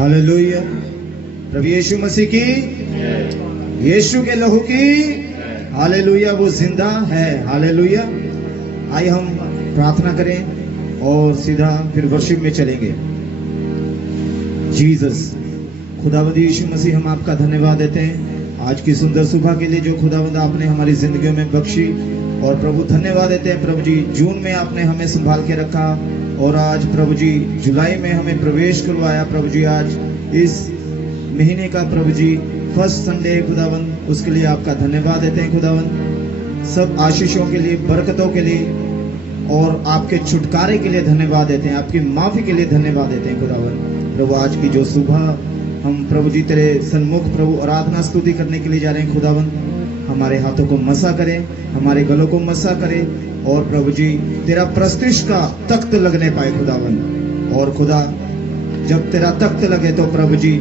Hallelujah. प्रभु यीशु मसीह की, यीशु के लहू की, हालेलुया। वो जिंदा है, हालेलुया। आइए हम प्रार्थना करें और सीधा फिर वर्शिप में चलेंगे। जीसस, खुदावंद यीशु मसीह, हम आपका धन्यवाद देते हैं आज की सुंदर सुबह के लिए जो खुदावंद आपने हमारी जिंदगियों में बख्शी। और प्रभु धन्यवाद देते हैं प्रभु जी, जून में आपने हमें संभाल के रखा और आज प्रभु जी जुलाई में हमें प्रवेश करवाया। प्रभु जी आज इस महीने का प्रभु जी फर्स्ट संडे है खुदावंद, उसके लिए आपका धन्यवाद देते हैं खुदावंद। सब आशीषों के लिए, बरकतों के लिए और आपके छुटकारे के लिए धन्यवाद देते हैं, आपकी माफी के लिए धन्यवाद देते हैं खुदावंद। प्रभु आज की जो सुबह हम प्रभु जी तेरे सन्मुख प्रभु आराधना स्तुति करने के लिए जा रहे हैं खुदावंद, हमारे हाथों को मसा करें, हमारे गलों को मसा करें और प्रभु जी तेरा प्रस्तिष्ठ का तख्त लगने पाए खुदावंद। और खुदा जब तेरा तख्त लगे तो प्रभु जी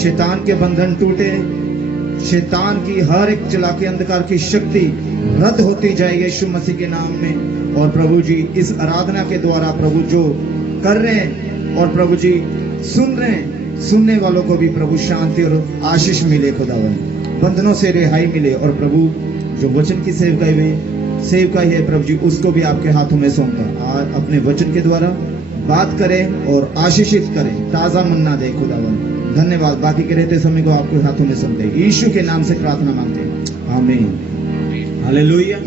शैतान के बंधन टूटे, शैतान की हर एक चलाकी अंधकार की शक्ति रद्द होती जाए यीशु मसीह के नाम में। और प्रभु जी इस आराधना के द्वारा प्रभु जो कर रहे हैं और प्रभु जी सुन रहे हैं, सुनने वालों को भी प्रभु शांति और आशीष मिले खुदावंद, बंधनों से रिहाई मिले। और प्रभु जो वचन की सेवकाई है प्रभु जी, उसको भी आपके हाथों में सौंपता आज अपने वचन के द्वारा बात करें और आशीषित करें, ताजा मन्ना दे खुदावंद। धन्यवाद। बाकी के रहते समय को आपके हाथों में सौंपते हैं, यीशु के नाम से प्रार्थना मांगते हैं, आमीन। हालेलुया।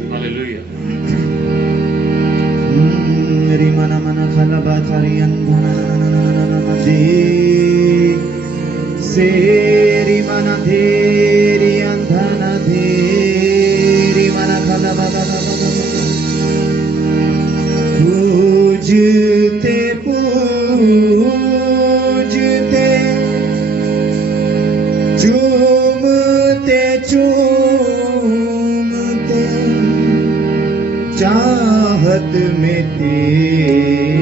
मेरी मना मना खला बातारी सेरी मना धेरी अंधना धेरी मना खला पूजते पूजते चूमते चूमते चाहत में तेरी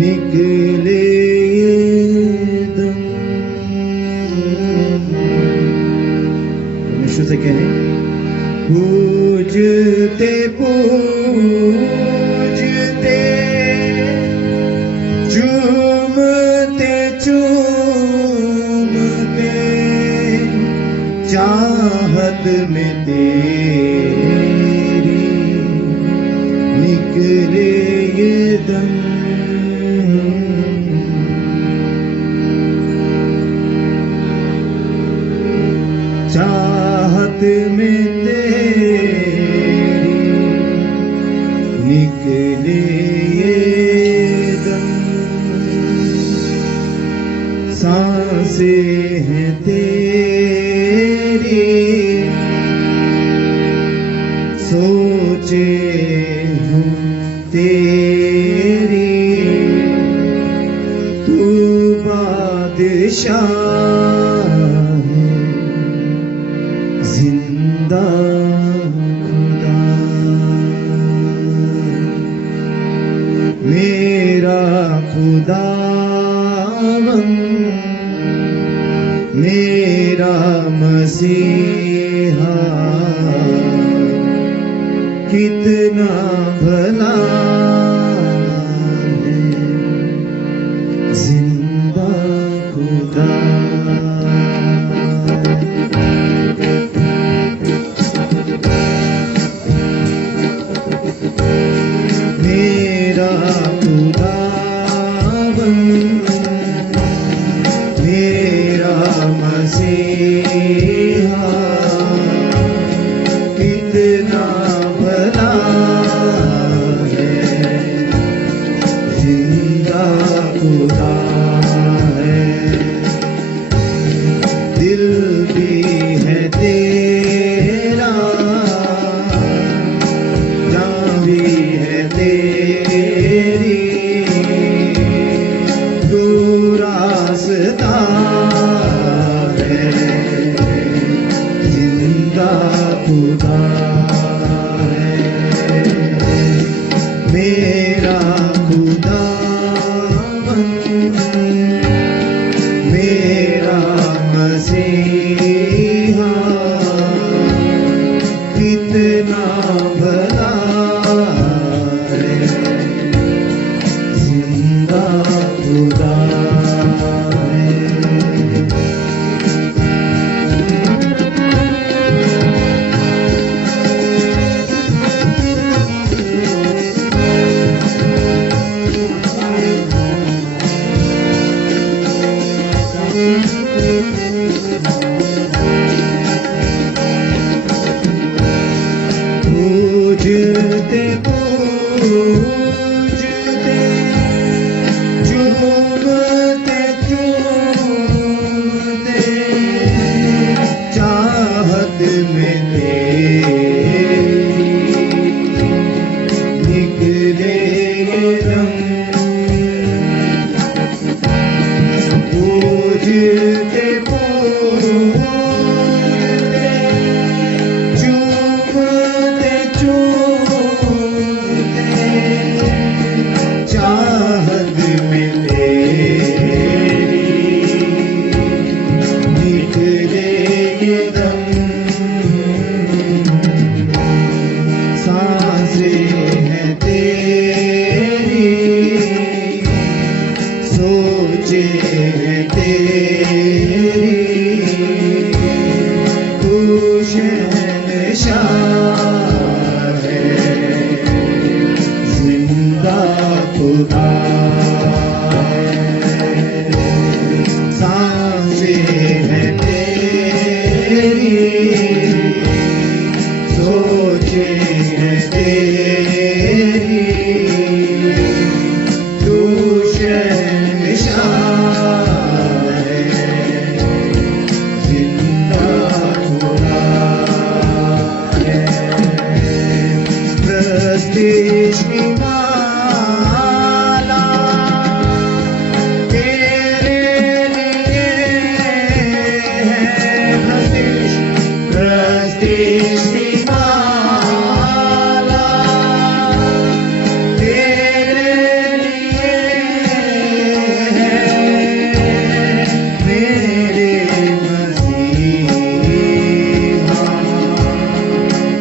निकले दम। परमेश्वर से कहें पूजते पूजते चूमते चूमते चाहत में तेरी निकले ये दम। चाहत में तेरी निकले ये दम। सांसें हैं तेरी सोचे हूँ तेरी, तू बादशाह जिंदा खुदा, मेरा खुदावंद, मेरा मसीहा कितना भला है, जिंदा खुदा। मेरा खुदावंद, मेरा मसीहा कितना भला है, जिंदा खुदा है। दिल भी है तेरा, जान भी है तेरी, तू रास्ता है, जिंदा खुदा है। मेरा खुदावंद, मेरा मसीहा कितना भला है, जिंदा खुदा है। पूजते पूजते चूमते चूमते चाहत में तेरी निकले रंग। पूजते पूजते चूमते चूमते चाहत में तेरी निकले दम। सांसें हैं तेरी, सोचे हैं तेरी, तू शहंशाह है, जिंदा खुदा है। सांसें हैं तेरी, सोचे हैं तेरी, तू शहंशाह है, जिंदा खुदा है। प्रस्तीश की माला तेरे लिए है, प्रस्तीश की माला तेरे लिए है, मेरे मसीहा,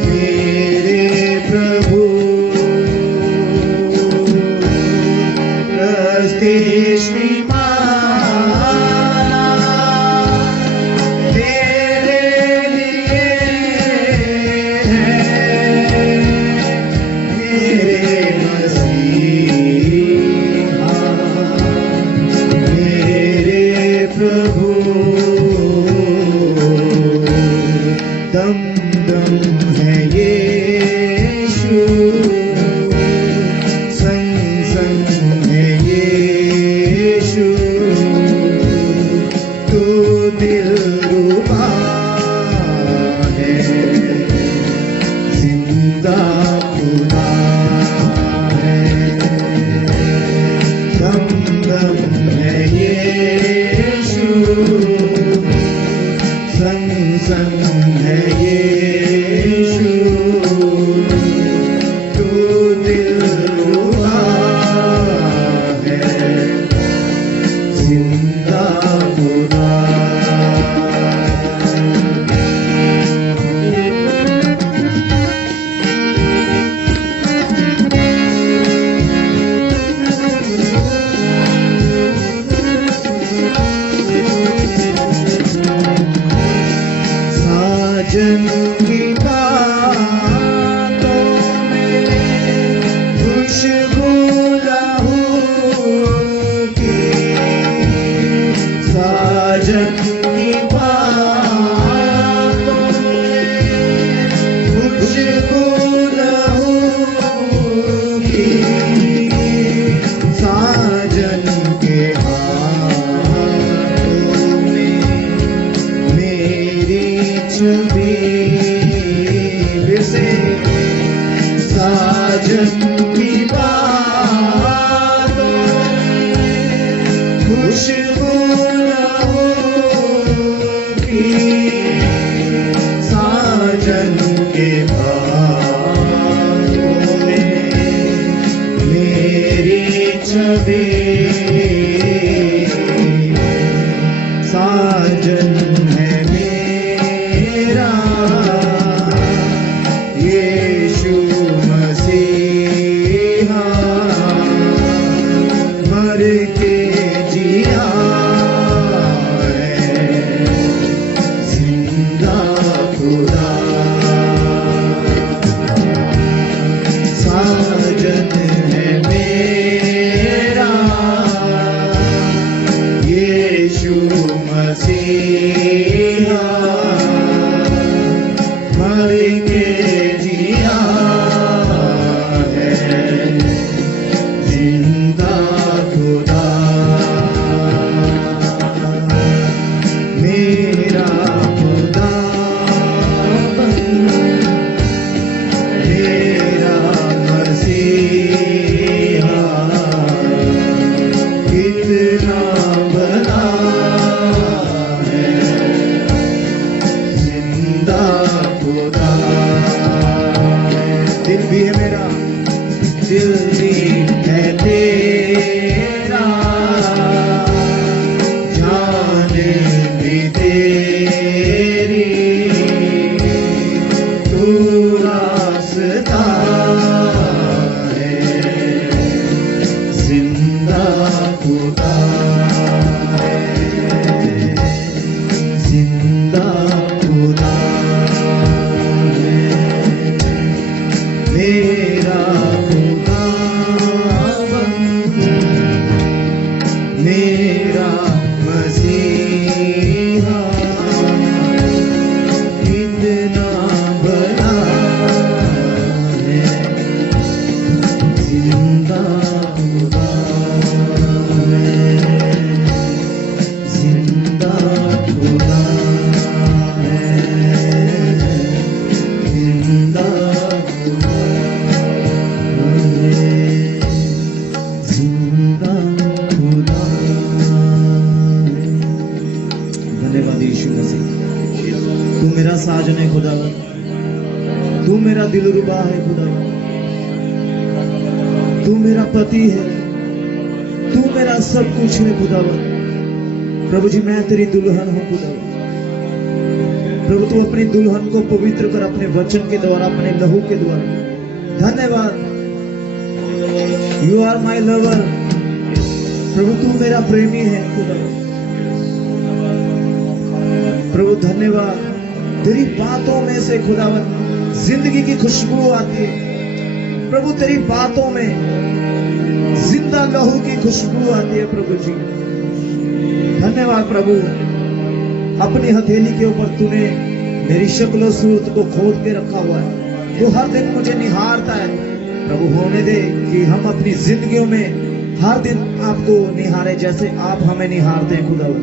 मेरे प्रभु। प्रस्तीश की माला तेरे लिए है, मेरे मसीहा, मेरे प्रभु। दम दम है यीशु, संग संग है यीशु, तू दिलरुबा है, जिंदा खुदा है। दम दम है यीशु, संग संग है यीशु, तू दिलरुबा है, जिंदा खुदा। साजन की बातों में खुशबू लहू की, साजन की बातों में खुशबू लहू की, साजन के हाथों में मेरी छवि से, साजन की बातों में खुशबू लहू की, साजन के बातों में मेरी छवि। साजन है मेरा यीशु मसीहा, मर के मसीहा मर के जिया है, जिंदा खुदा मेरा खुदा मेरा मसीहा कितना बड़ा है, जिंदा खुदा। दिल भी है मेरा, दिल भी है तेरा, जान भी तेरी, तू रास्ता है, जिंदा खुदा है, जिंदा खुदा है, मेरा खुदा मेरा मसीहा कितना बड़ा है, जिंदा खुदा है, जिंदा खुदा है, जिंदा खुदा है, जिंदा खुदा है। धन्यवाद यीशु मसीह, तू मेरा साजन है खुदावन, तू मेरा दिलरुबा है खुदावन, तू मेरा पति है, तू मेरा सब कुछ है खुदावन। प्रभु जी मैं तेरी दुल्हन हूं खुदावन। प्रभु तू अपनी दुल्हन को पवित्र कर अपने वचन के द्वारा, अपने लहू के द्वारा। धन्यवाद, यू आर माई लवर। प्रभु तू मेरा प्रेमी है खुदावन। प्रभु धन्यवाद, तेरी बातों में से खुदावन जिंदगी की खुशबू आती है। प्रभु तेरी बातों में जिंदा लहू की खुशबू आती है प्रभु जी। धन्यवाद प्रभु, अपनी हथेली के ऊपर तूने मेरी शक्ल और सूरत को खोद के रखा हुआ है, जो हर दिन मुझे निहारता है। प्रभु होने दे कि हम अपनी जिंदगियों में हर दिन आपको निहारे जैसे आप हमें निहारते हैं खुदावन।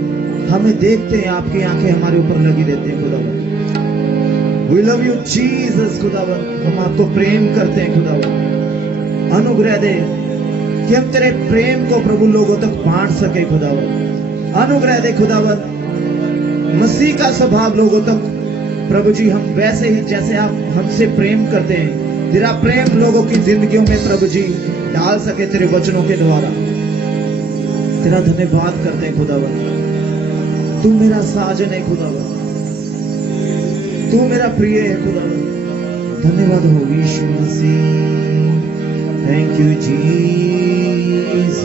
हमें देखते हैं, आपकी आंखें हमारे ऊपर लगी रहती हैं खुदावन। वी लव यू जीसस खुदावन, हम आपको प्रेम करते हैं खुदावन। अनुग्रह दे कि हम तेरे प्रेम को प्रभु लोगों तक बांट सके खुदावन। अनुग्रह दे खुदावन, मसीह का स्वभाव लोगों तक प्रभु जी हम वैसे ही जैसे आप हमसे प्रेम करते हैं, तेरा प्रेम लोगों की जिंदगियों में प्रभु जी डाल सके तेरे वचनों के द्वारा। तेरा धन्यवाद करते हैं खुदावन। तू मेरा साजन है खुदावन, तू मेरा प्रिय है खुदावन। धन्यवाद हो यीशु मसीह। Thank you Jesus.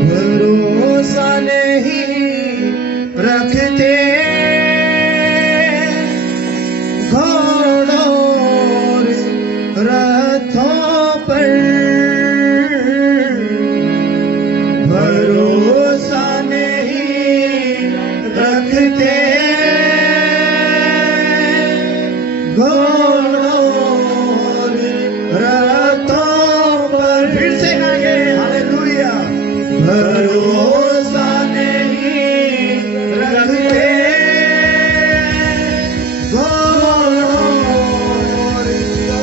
भरोसा नहीं रखते घोड़ों और रथों पर, भरोसा नहीं रखते घोड़ों और रथों पर। फिर से गाएंगे हालेलुया। भरोसा नहीं रखते घोड़ों और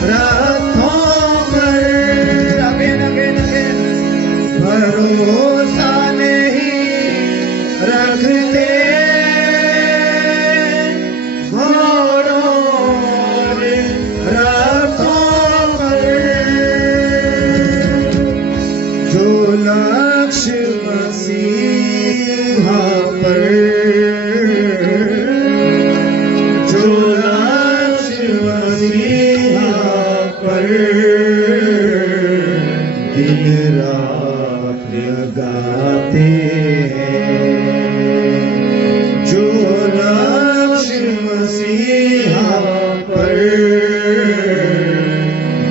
रथों पर। Again again again. भरोसा नहीं रखते घोड़ों और रथों पर, जो लक्ष्य मसीहा पर, जो लक्ष्य मसीहा पर दिन रात लगाते हैं, जो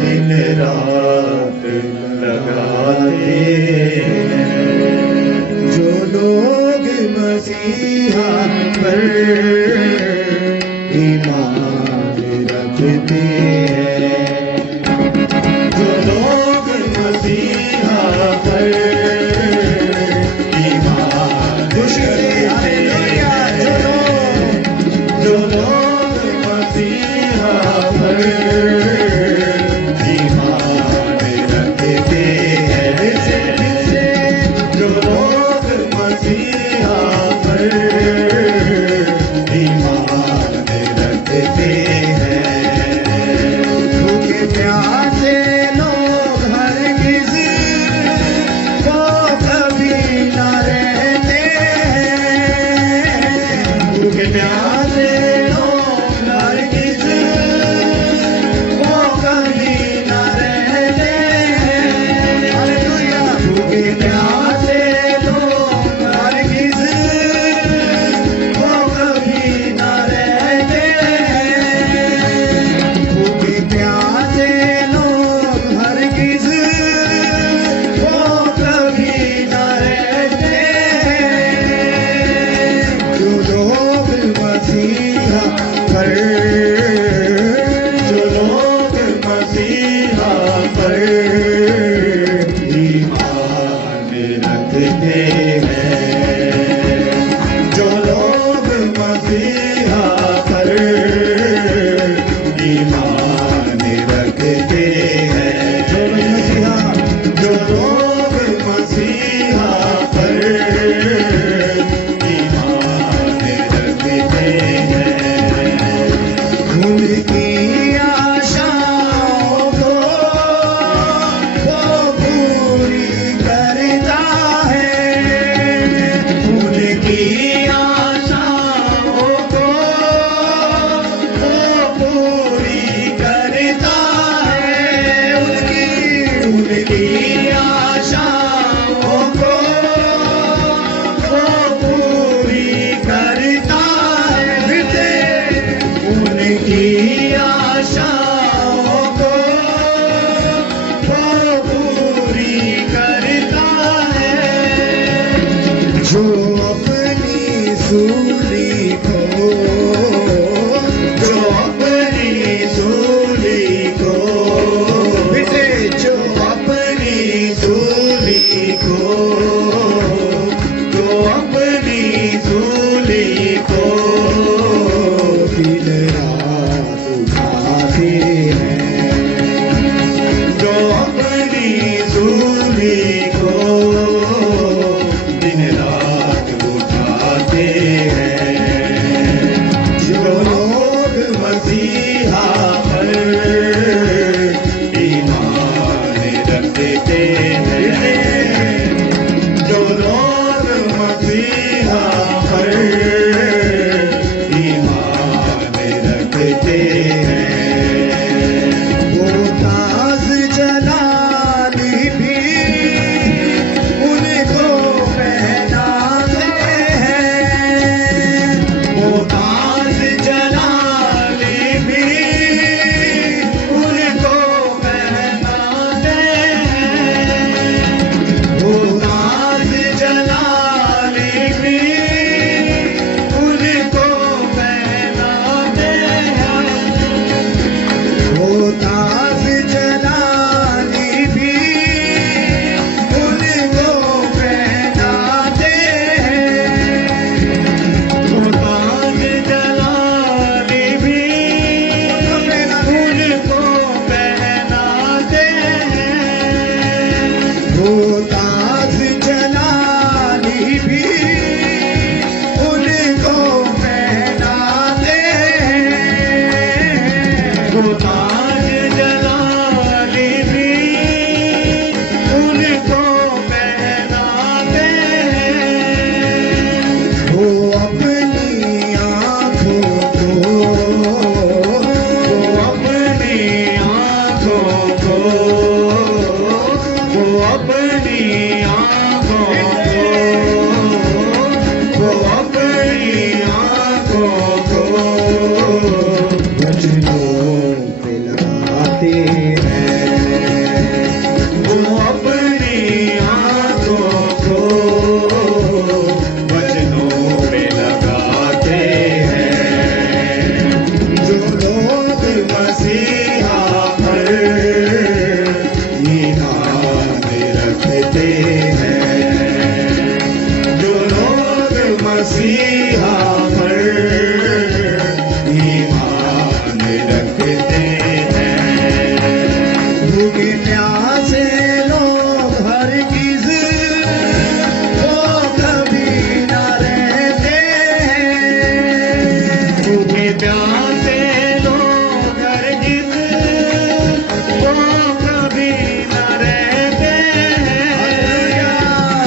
दिन रात लगाते हैं। जो लोग मसीहा पर ईमान रखते हैं, जो लोग मसीहा पर ईमान रखते हैं, जो लोग मसीहा पर ईमान रखते हैं, जो लोग मसीहा पर ईमान रखते हैं। भूखे प्यासे लोग हरगिज़ वो कभी न रहते हैं। भूखे प्यासे लोग हरगिज़ वो कभी न रहते हैं। हालेलुया। भूखे प्यासे लोग हरगिज़ वो कभी न रहते हैं। भूखे प्यासे लोग हरगिज़ वो कभी न रहते हैं। जो लोग मसीहा पर, जो लोग मसीहा पर ईमान रखते हैं, जो लोग मसीहा पर ईमान रखते हैं, जो लोग मसीहा पर ईमान रखते हैं। उनकी आशाओं को वो पूरी करता है। उनकी आशाओं को वो पूरी करता है। उनकी आशाओं को वो पूरी करता है। उनकी आशाओं को वो पूरी करता है। जो अपनी सूली को, जो अपनी सूली को, जो अपनी सूली को, जो अपनी सूली को दिन रात उठाते हैं, जो अपनी सूली को दिन रात उठाते हैं। मसीहा पर ईमान रखते हैं। भूखे प्यासे लोग हरगिज़ वो कभी न रहते हैं। भूखे प्यासे लोग हरगिज़ वो कभी न रहते हैं।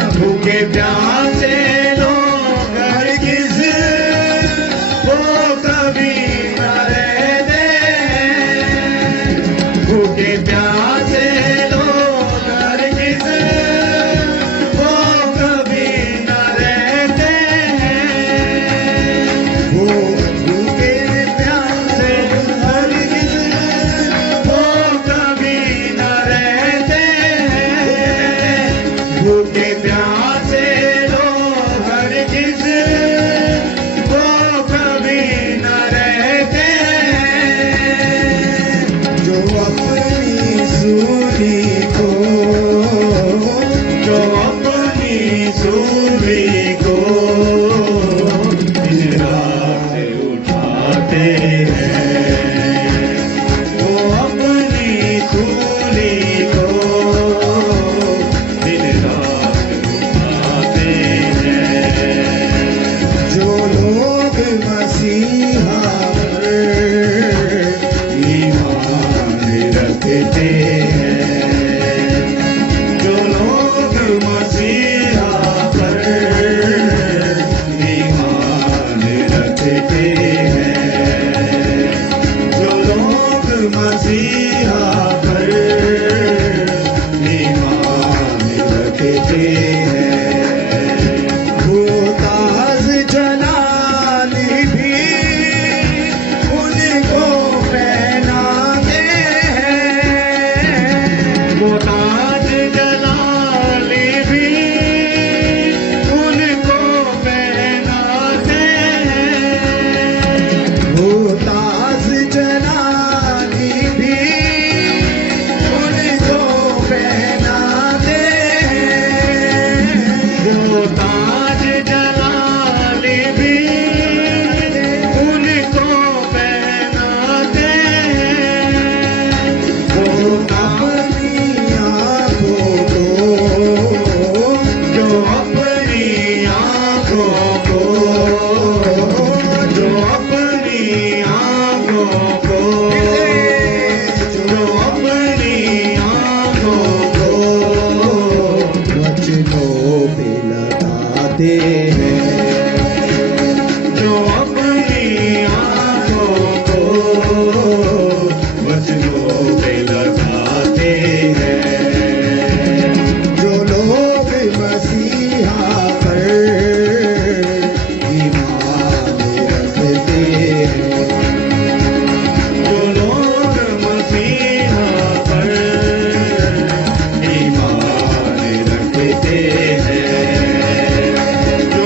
भूखे प्यासे लोग हरगिज़ वो कभी न रहते हैं। भूखे प्यासे लोग हरगिज़ वो कभी न रहते हैं। वो भूखे प्यासे हरगिज़ वो कभी न रहते हैं। भूखे प्यासे लोग हरगिज़ वो कभी न रहते हैं। जो अपनी सूली को दिन रात उठाते हैं। वो अपनी सूली को दिन रात उठाते हैं। जो लोग मसीहा पर ईमान रखते हैं। जो लोग मसीहा पर ईमान रखते हैं। जो लोग मसीहा पर ईमान रखते हैं। वो ताज जलाली भी उनको पहनाते हैं। वो ताज जलाली भी उनको पहनाते हैं। वो ताज जलाली भी उनको पहनाते हैं। वो ताज जलाली भी उनको पहनाते हैं। वो अपनी आँखों को जो अपनी आँखों को जो अपनी आँखों को जो अपनी आँखों को वचनों पे लगाते हैं। जो अपनी आँखों को वचनों पे लगाते हैं। जो लोग मसीहा पर ईमान रखते हैं। जो लोग मसीहा पर ईमान रखते हैं। जो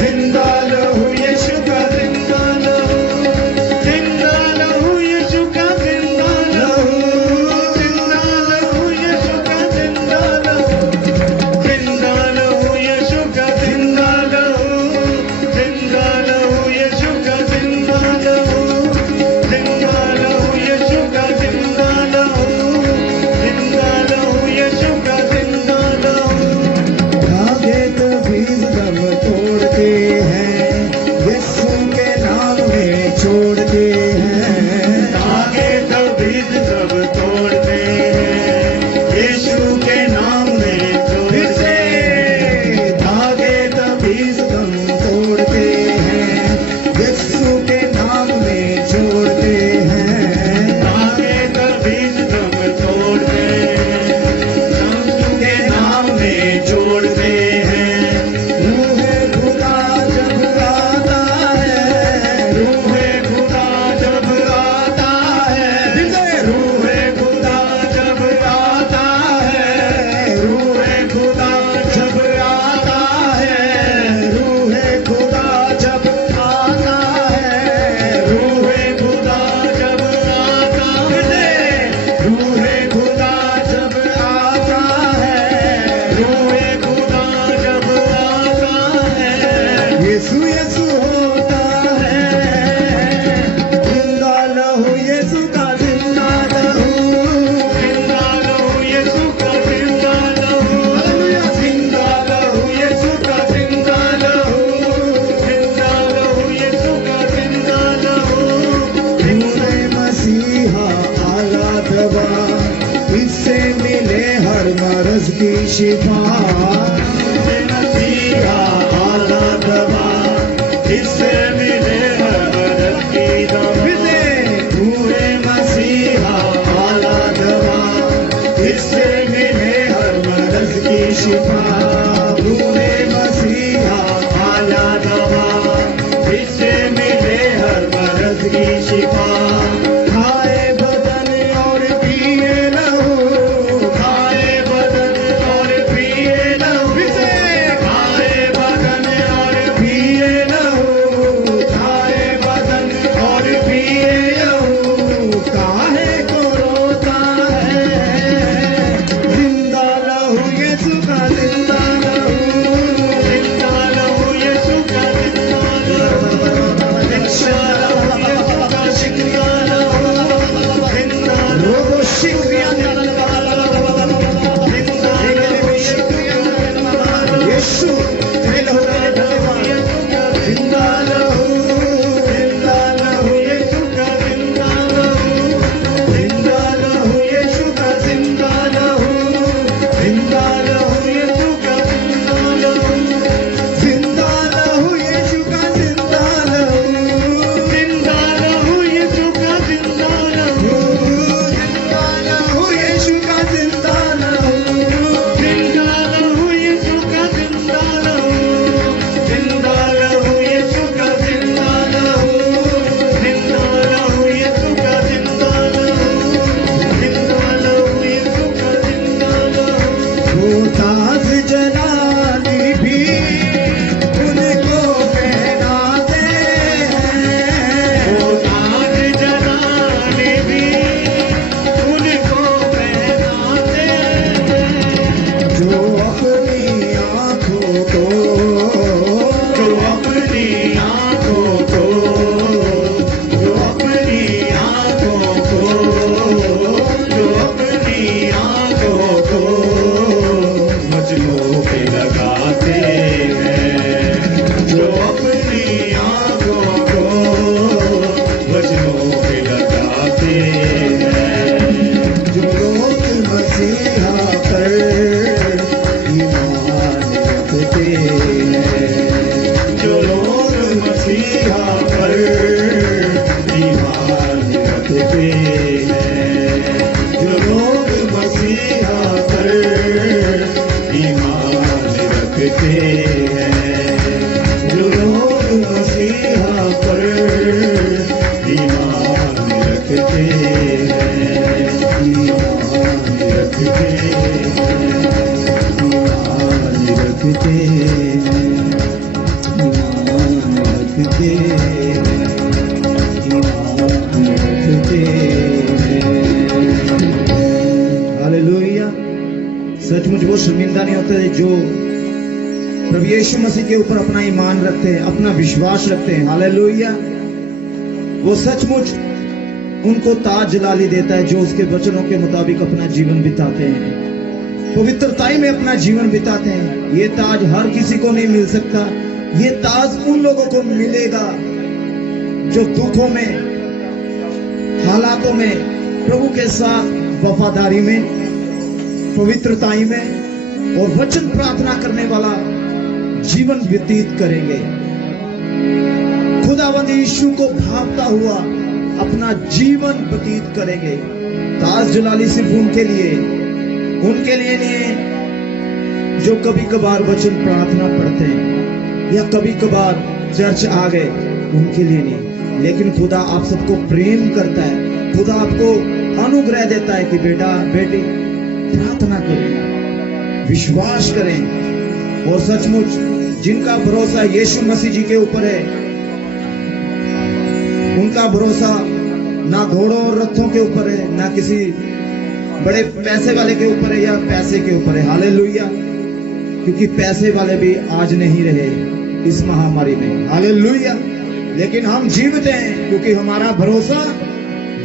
शिफा, मसीहा आला दवा, इससे मिले हर मर्ज की दवा। पूरे मसीहा आला दवा, इससे मिले हर मर्ज की शिफा। पूरे मसीहा आला दवा, इससे मिले हर मर्ज की शिफा। खाए बदन और पिए लहू, खाए बदन और पिए लहू, खाए बदन और पिए लहू, खाए बदन और पिए लहू। काहे को रोता है, जिंदा लहू यीशु का, जिंदा लहू, जिंदा लहू यीशु का, जिंदा लहू, शिक्षा लहू यीशु का, शिक्षा लहू, जिंदा लहू, शिक्रिया यीशु तेरे लहू का धन्यवाद। जिंदा लहू, जिंदा लहू यीशु का, जिंदा लहू, जिंदा लहू यीशु का, जिंदा लहू, जिंदा लहू यीशु का, जिंदा लहू, जिंदा लहू यीशु का, जिंदा लहू, जिंदा लहू यीशु का, जिंदा लहू, जिंदा लहू यीशु का, जिंदा लहू, जिंदा लहू यीशु का, जिंदा लहू, जिंदा लहू यीशु का, जिंदा लहू, जिंदा लहू यीशु का, जिंदा लहू, जिंदा लहू यीशु का, जिंदा लहू। वो ताज जलाली भी उनको पहनाते हैं, वो ताज जलाली भी उनको पहनाते हैं। जो अपनी आँखों को, जो अपनी आँखों को, जो अपनी आँखों को, जो अपनी आँखों को मजनू पे लगाते हैं, जो अपनी आँखों को मजनू पे लगाते हैं। जो लोग मसीहा पर ईमान रखते हैं, जो लोग मसीहा पर ईमान रखते हैं, जो लोग मसीहा पर ईमान रखते हैं, जो लोग मसीहा पर ईमान रखते हैं, ईमान रखते हैं, ईमान रखते हैं, ईमान रखते हैं, ईमान रखते हैं। हालेलुया। सचमुच वो शर्मिंदा नहीं होते जो प्रभु यीशु मसीह के ऊपर अपना ईमान रखते हैं, अपना विश्वास रखते हैं। हालेलुया। वो सचमुच उनको ताज जलाली देता है जो उसके वचनों के मुताबिक अपना जीवन बिताते हैं, पवित्रताई में अपना जीवन बिताते हैं। ये ताज हर किसी को नहीं मिल सकता। ये ताज उन लोगों को मिलेगा जो दुखों में, हालातों में प्रभु के साथ वफादारी में, पवित्रताई में और वचन प्रार्थना करने वाला जीवन व्यतीत करेंगे। खुदावंद यीशु को भावता हुआ अपना जीवन व्यतीत करेंगे। ताज जलाली सिर्फ उनके लिए नहीं है जो कभी कभार वचन प्रार्थना पढ़ते हैं या कभी कभार चर्च आ गए, उनके लिए नहीं। लेकिन खुदा आप सबको प्रेम करता है। खुदा आपको अनुग्रह देता है कि बेटा बेटी प्रार्थना करें, विश्वास करें। और सचमुच जिनका भरोसा यीशु मसीह जी के ऊपर है, उनका भरोसा ना घोड़ों और रथों के ऊपर है, ना किसी बड़े पैसे वाले के ऊपर है या पैसे के ऊपर है। हालेलुया। क्योंकि पैसे वाले भी आज नहीं रहे इस महामारी में। हालेलुया। लेकिन हम जीवित हैं क्योंकि हमारा भरोसा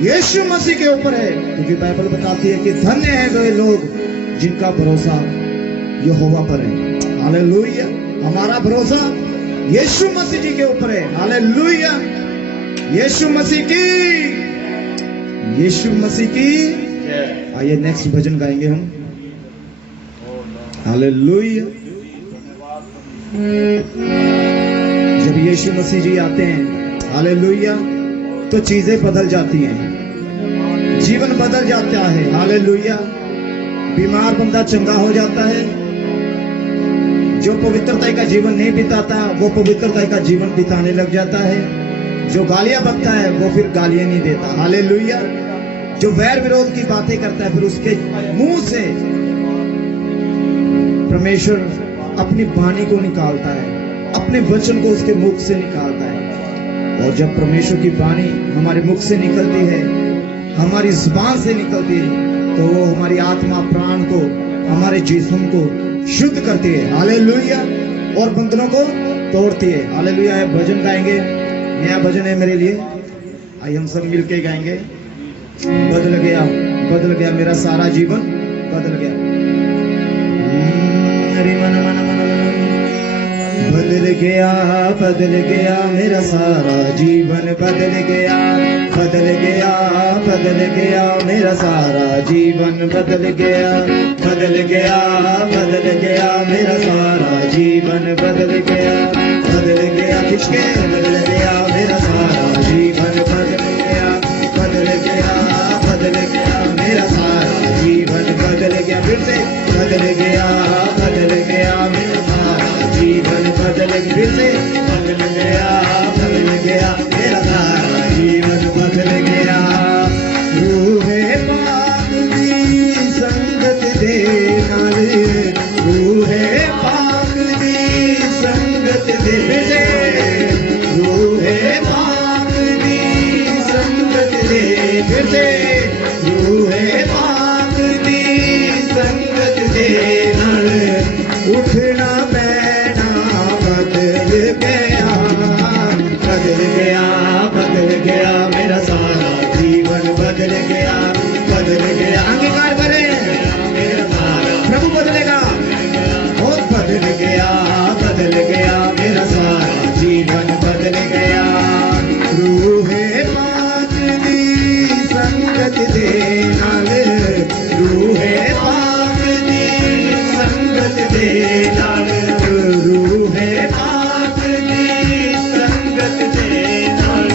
यीशु मसीह के ऊपर है। क्योंकि बाइबल बताती है कि धन्य है वे लोग जिनका भरोसा यहोवा पर है। हालेलुया। हमारा भरोसा यीशु मसीह जी के ऊपर है। हालेलुया। यीशु मसीह की आइए नेक्स्ट भजन गाएंगे हम। हालेलुया। जब यीशु मसीह जी आते हैं, हालेलुया, तो चीजें बदल जाती हैं, जीवन बदल जाता है। हालेलुया। बीमार बंदा चंगा हो जाता है। जो पवित्रता का जीवन नहीं बिताता वो पवित्रता का जीवन बिताने लग जाता है। जो गालियां बकता है वो फिर गालियां नहीं देता। हालेलुया। जो वैर विरोध की बातें करता है फिर उसके मुंह से परमेश्वर अपनी वाणी को निकालता है, अपने वचन को उसके मुख से निकालता है। और जब परमेश्वर की वाणी हमारे मुख से निकलती है, हमारी जुबान से निकलती है, तो वो हमारी आत्मा प्राण को, हमारे जिस्म को शुद्ध करती है। हालेलुया। और बंधनों को तोड़ती है। हालेलुया। भजन गाएंगे, नया भजन है मेरे लिए, आइए हम सब मिलके गाएंगे। बदल गया मेरा सारा जीवन, बदल गया। बदल गया मेरा सारा जीवन, बदल गया मेरा सारा जीवन, बदल गया मेरा सारा जीवन, बदल गया किसके, बदल गया मेरा सारा जीवन, बदल गया मेरा सारा जीवन, बदल गया फिर से, बदल गया मेरा सारा जीवन, बदल फिर से, बदल गया मेरा सारा जीवन, बदल गया। रूहे पाक दी संगत दे नाल, रूहे पाक दी संगत दे, फिर से, रूहे पाक दी संगत दे, फिर से, रूहे पाक दी संगत दे नाल, उठना पैना बदल गया मेरा सारा जीवन, बदल गया। अंगीकार करें, प्रभु बदलेगा, बहुत बदल गया मेरा सारा जीवन, बदल गया। रूहे पाक दी संगत दे नाल, रूहे पाक दी संगत दे नाल, रूहे पाक दी संगत दे नाल,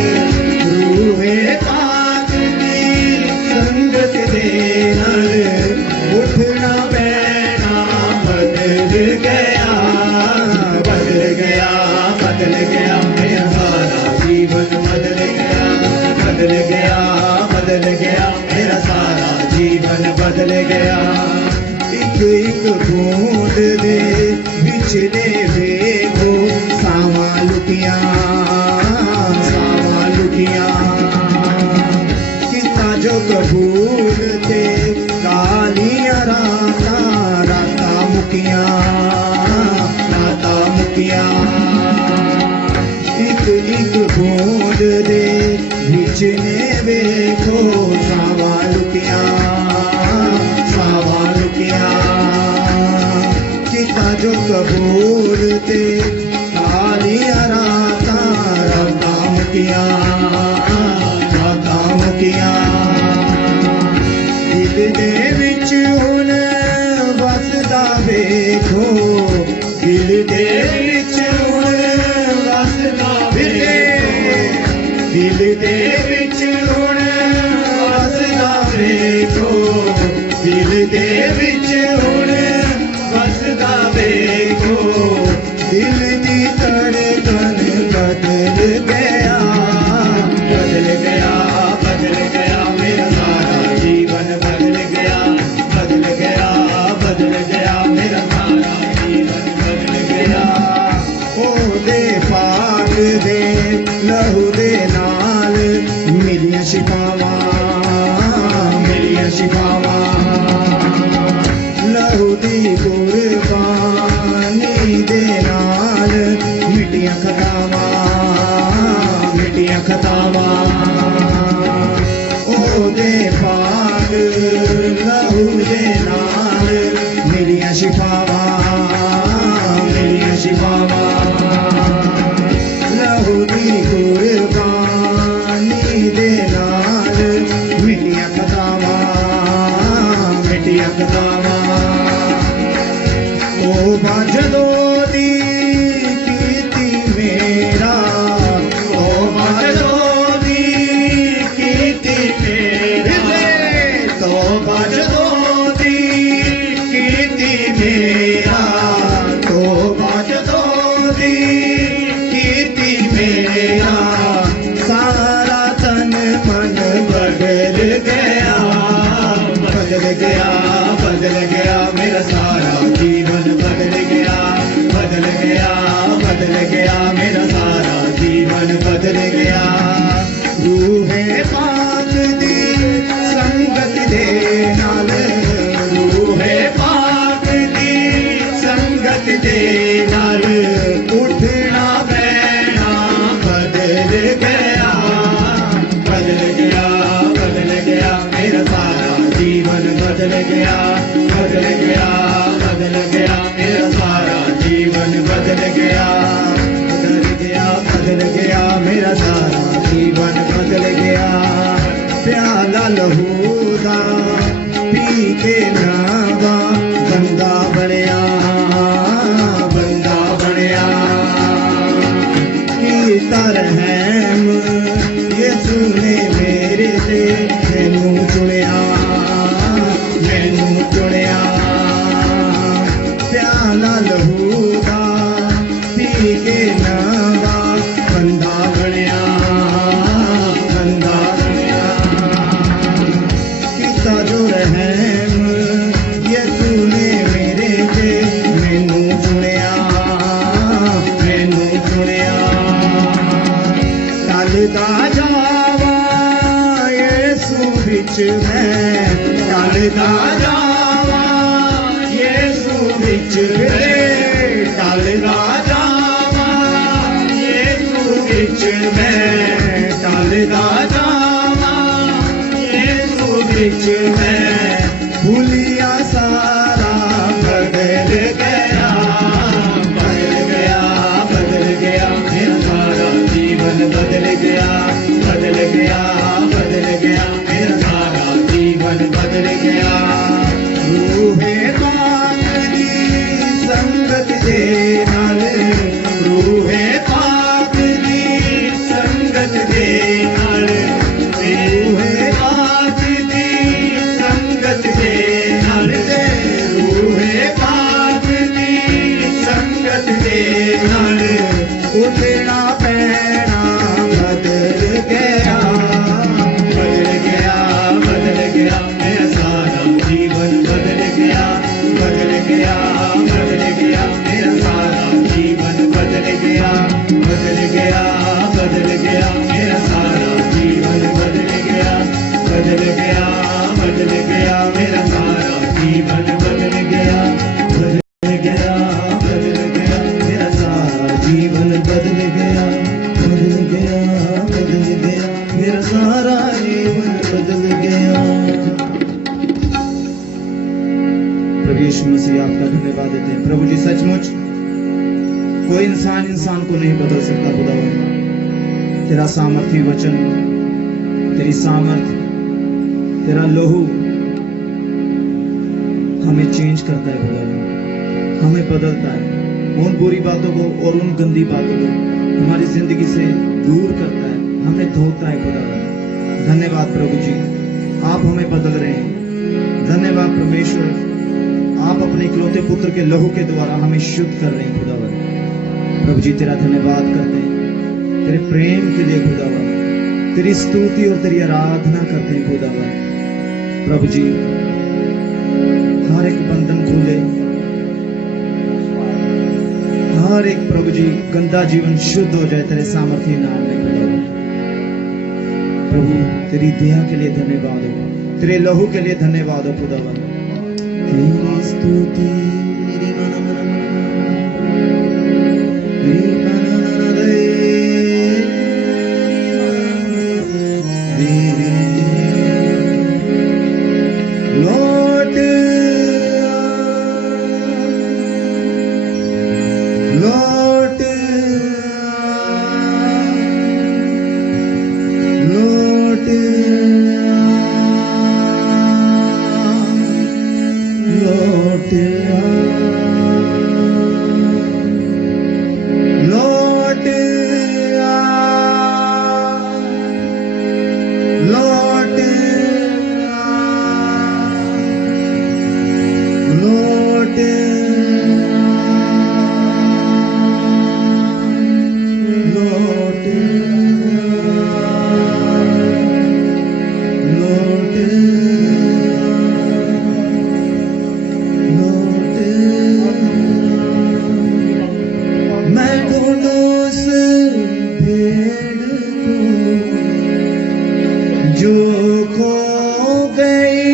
रूहे पाक दी संगत दे नाल, उठना पैना बदल गया मेरा सारा जीवन, बदल गया मेरा सारा जीवन, बदल गया। एक बूंद दे बिछले वेखो सावा लुटिया कितना जो कबूल थे, कालिया राता मुकिया, एक बूंद दे बिछले वेखो सावा लुटिया, कितना जो कबूल थे, कालिया राता मुकिया, दिल दे विच हुण वसदा वेखो, दिल दे विच हुण वसदा वेखो, दिल दे विच हुण वसदा वेखो, दिल दे विच हुण वसदा वेखो, दिल दी धड़कन बदल गया मेरा सारा जीवन, बदल गया मेरा सारा जीवन, बदल गया। ओदे पाक दे लहू दे नाल मिलियां शिफावां, लहू दी कुर्बानी दे नाल मिटियां खतावां, ओदे पाक लहू दे नाल मिलियां शिफावां, लहू दी कुर्बानी दे नाल मिटियां खतावां, दी कीर्ति मेरा सारा तन मन बदल गया, बदल गया, बदल गया मेरा सारा जीवन बदल गया, बदल गया, बदल गया मेरा सारा जीवन बदल गया। रूहे पाक दी संगत दे नाल, रूहे पाक दी संगत दे नाल उठना बैठना बदल गया, बदल गया, बदल गया मेरा सारा जीवन बदल गया, बदल गया, बदल गया मेरा सारा जीवन बदल गया, बदल गया, बदल गया मेरा सारा जीवन बदल गया। प्याला लहू दा पी के नावा बंदा बनया, बंदा बनया। कीता रहम यीशु ने मेरे ते मैनू चुनिया, मैनू चुनिया। प्याला लहू दा पी के नावा बंदा बनया, बंदा बनया। कीता जो रहम यीशु ने मेरे ते मैनू चुनिया, मैनू चुनिया। टलदा जावा यीशु विच मैं, टलदा जावा यीशु विच मैं, टलदा जावा यीशु विच मैं, टलदा जावा यीशु विच मैं। भूलिया सारा बदल गया, बदल गया, बदल गया मेरा सारा जीवन बदल गया, बदल गया, बदल गया मेरा सारा जीवन बदल गया। रूहे पाक दी संगत दे नाल, रूहे पाक दी संगत दे नाल, रूहे पाक दी संगत दे नाल, रूहे पाक दी संगत दे नाल उठना पैना बदल गया, बदल गया, बदल गया मेरा सारा जीवन बदल गया, बदल गया, बदल गया मेरा सारा जीवन बदल गया, बदल गया, बदल गया मेरा सारा जीवन बदल गया, बदल गया, बदल गया मेरा सारा जीवन बदल गया, बदल गया, बदल गया मेरा सारा जीवन बदल गया, बदल गया, बदल गया मेरा सारा जीवन बदल गया। प्रभु यीशु मसीह आपका धन्यवाद देते हैं। प्रभु जी सचमुच कोई इंसान इंसान को नहीं बदल सकता खुदा, तेरा सामर्थी वचन, तेरी सामर्थ, तेरा लहू हमें चेंज करता है खुदा, हमें बदलता है, उन बुरी बातों को और उन गंदी बातों को हमारी जिंदगी से दूर करता है, हमें धोता है खुदा। धन्यवाद प्रभु जी, आप हमें बदल रहे हैं। धन्यवाद परमेश्वर, आप अपने इकलौते पुत्र के लहू के द्वारा हमें शुद्ध कर रहे हैं खुदावन। प्रभु जी तेरा धन्यवाद करते हैं, तेरे प्रेम के लिए खुदावन, तेरी स्तुति और तेरी आराधना करते हैं खुदावन। प्रभु जी हर एक बंधन खुले, हर एक प्रभु जी गंदा जीवन शुद्ध हो जाए तेरे सामर्थ्य नाम में खुदावन। प्रभु तेरी दया के लिए धन्यवाद हो, तेरे लहू के लिए धन्यवाद हो खुदावन। तेरी स्तुति लौट लौट लौट लौट ढूंढूं उस भेड़ को जो खो गई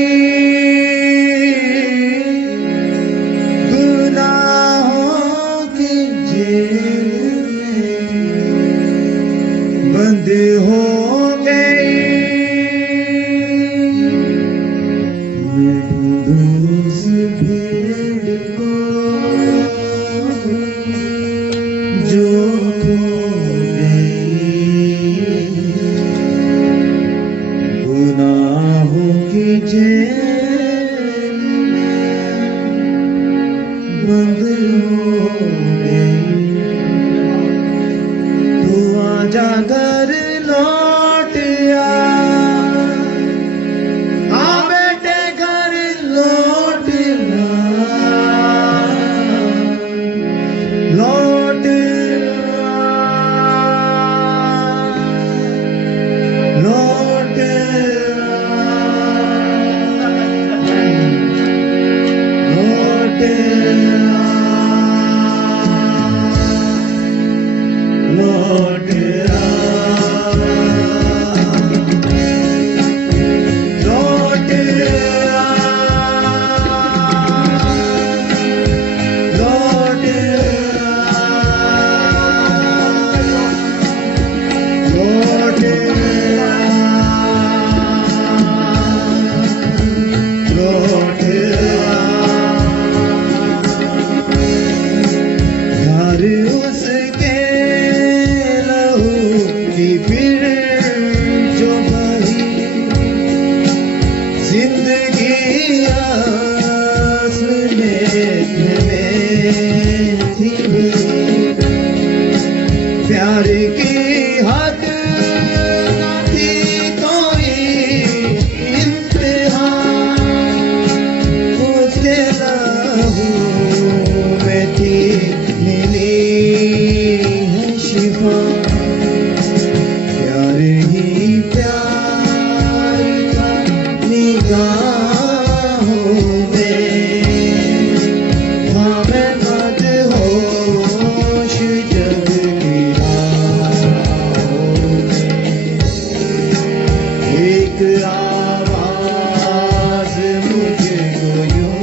गुनाहों की जेल में बंद हो गई। मैं ढूंढूं उस भेड़ को जो खो गई गुनाहों की जेल में बंद हो गई। तू आजा घर लौट आ बेटे घर लौट लौट लौट लौट लौट लौट लौट लौट लौट घर उसके लहू की फिर जो बही जिंदगी आसमां में थी प्यार की हद न थी कोई इंतहा उसके लहू में थी मिली है शिफा। प्यार ही प्यार का निगाहों में हमें मदहोश जग की राहों में। एक आवाज मुझको यूं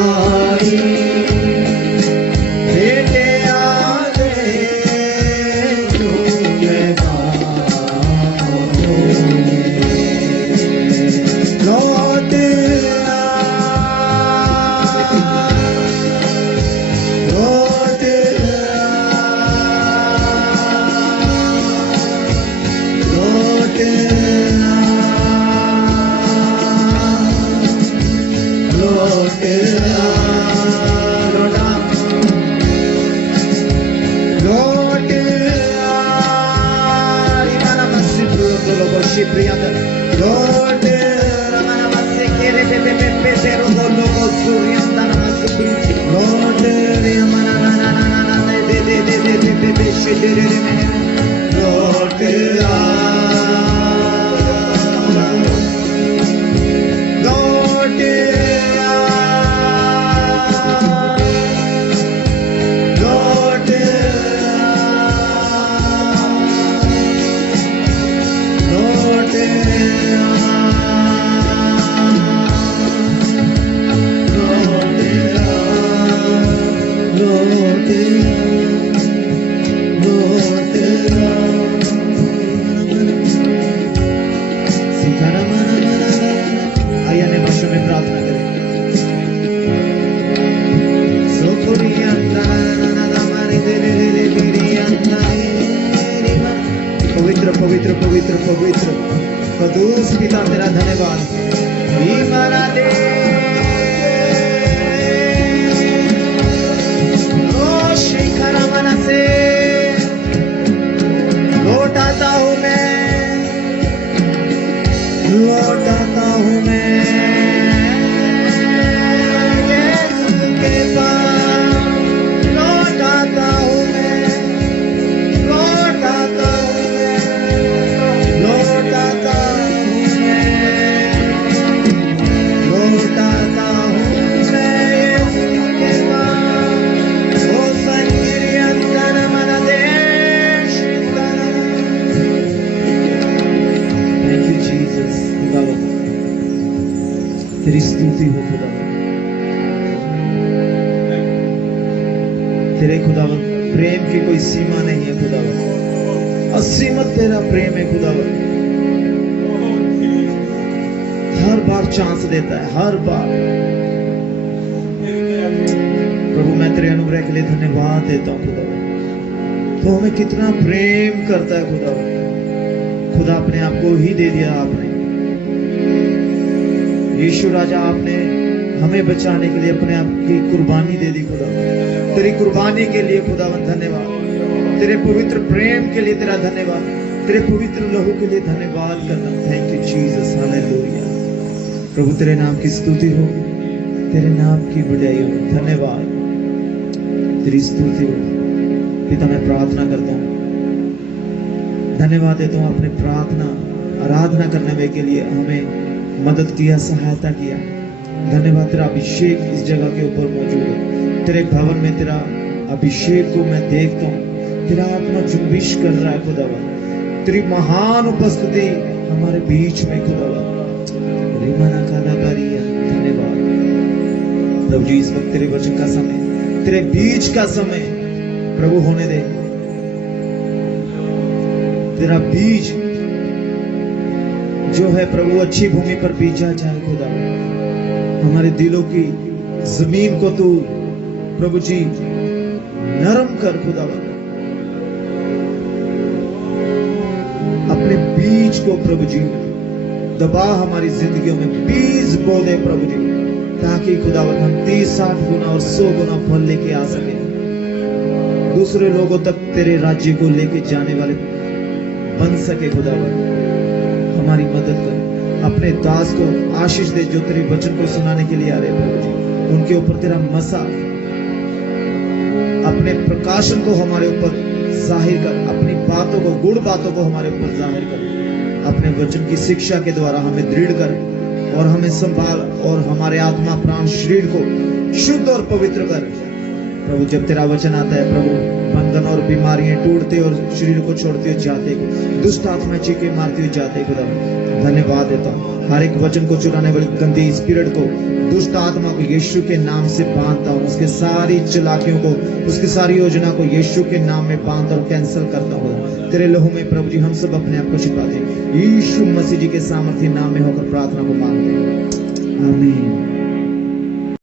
आई बेटे आ गए तू मैं बाहों में। लौट आ लौट लौट लौट लौट लौट लौट लौट लौट लौट आइए ने भाषा में प्रार्थना करें। पवित्र पवित्र पवित्र पवित्र कदूस पिता तेरा धन्यवाद। शिखर मन से लौटाता हूँ मैं लौटाता हूँ मैं यीशु के पास लौटाता हूँ मैं लौटाता हूँ मैं लौटाता हूँ मैं लौट तेरी स्तुति हो खुदावन। तेरे खुदावन प्रेम की कोई सीमा नहीं है खुदावन, असीमित तेरा प्रेम है खुदावन। हर बार चांस देता है, हर बार। प्रभु मैं तेरे अनुग्रह के लिए धन्यवाद देता हूं खुदावन। तो हमें कितना प्रेम करता है खुदावन। खुदा अपने आप को ही दे दिया आपने। यीशु राजा आपने हमें बचाने के लिए अपने आप की कुर्बानी दे दी खुदावन। तेरी कुर्बानी के लिए खुदावन धन्यवाद। तेरे पवित्र प्रेम के लिए तेरा धन्यवाद। तेरे पवित्र लहू के लिए धन्यवाद करना। Thank you Jesus, hallelujah. प्रभु तेरे नाम की स्तुति हो, तेरे नाम की बड़ाई हो। धन्यवाद, तेरी स्तुति हो। पिता मैं प्रार्थना करता हूँ, धन्यवाद देता हूँ अपने प्रार्थना आराधना करने में के लिए हमें मदद किया, सहायता किया। धन्यवाद, तेरा अभिषेक इस जगह के ऊपर मौजूद है। तेरे भवन में तेरा अभिषेक को मैं देखता हूँ। तेरा आत्मा जुम्बिश कर रहा है खुदावन। तेरी महान उपस्थिति हमारे बीच में खुदावन। धन्यवाद प्रभु जी, इस वक्त तेरे वचन का समय, तेरे बीच का समय प्रभु होने दे। तेरा बीज जो है प्रभु अच्छी भूमि पर बीजा जाए खुदा। हमारे दिलों की जमीन को तू प्रभु जी नरम कर खुदा। अपने बीज को प्रभु जी दबा हमारी जिंदगियों में, बीज बो दे प्रभु जी, ताकि खुदावत हम 30-60 गुना और 100 गुना फल लेके आ सके। दूसरे लोगों तक तेरे राज्य को लेके जाने वाले बन सके खुदावत। हमारी मदद कर। अपने दास को आशीष दे जो तेरे वचन को सुनाने के लिए आ रहे प्रभु जी। उनके ऊपर तेरा मसा, अपने प्रकाशन को हमारे ऊपर जाहिर कर। अपनी बातों को, गुड़ बातों को हमारे ऊपर जाहिर कर। अपने वचन की शिक्षा के द्वारा हमें दृढ़ कर और हमें संभाल और हमारे आत्मा प्राण शरीर को शुद्ध और पवित्र कर प्रभु। जब तेरा वचन आता है प्रभु, बंधन और बीमारियां टूटते और शरीर को छोड़ते हुए जाते, दुष्ट आत्मा चीखे मारते हुए जाते खुदा। धन्यवाद देता हूँ। हर एक वचन को चुराने वाली गंदी स्पिरिट को, दुष्ट आत्मा को यीशु के नाम से बांधता हूँ। उसके सारी चालाकियों को, उसकी सारी योजना को यीशु के नाम में बांधता और कैंसिल करता हूँ। तेरे लहू में प्रभु जी हम सब अपने आप को छिपा दें। यीशु मसीह जी के सामर्थ्य नाम में होकर प्रार्थना को मांगते हैं, आमीन।